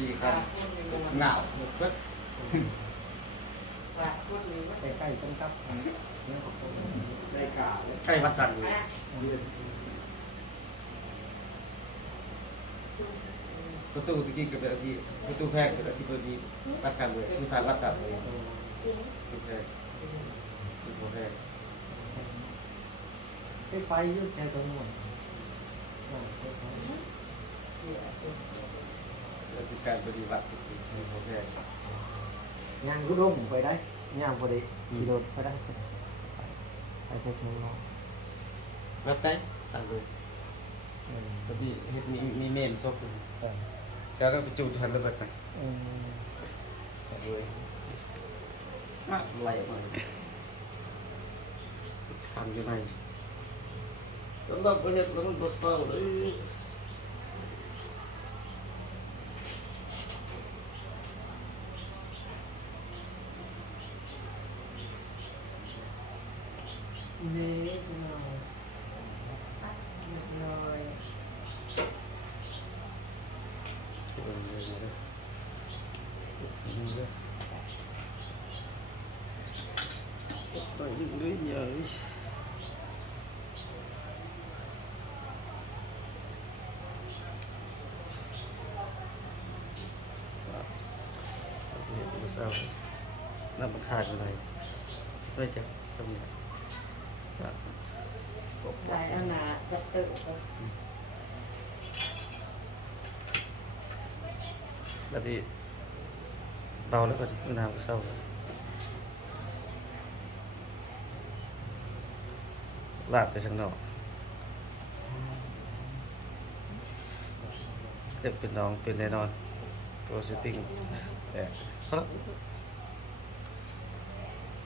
ตีกันหนาวเบิดใกล้ๆต้นกับได้กาเลย ใกล้วัดสันอยู่ประตูตะกี้กับที่ประตูแพงกับที่เปิดดีวัดสันเลยผู้สายวัดสันเลยประตูแพงประตูแพง ได้ไปยืดแค่สมมติ แล้วที่การปฏิบัติที่ประตูแพง งานก็ร่มไปได้งานพอดีขี่รถไปได้ไปแค่เช้า รับใจสั่งเลยตะกี้เฮ็ดมีเมมซบเลยแล้วเราไปจูดทันระเบิดไป สั่งเลย มาไหลออกมาฟังอยู่ไหน Đó là bây giờ nó bắt đầu đấy. นี่จะหน่อยหน่อย Phải những đứa nhớ. เศร้าน้ำมันขาดอะไรด้วยจ้ะสมัย หลายอันนะกับตึก แล้วที่เบาแล้วก็จะน้ำเศร้าลาดไปข้างนอกเป็นน้องเป็นแน่นอนตัวเซตติ้งแต่เพราะ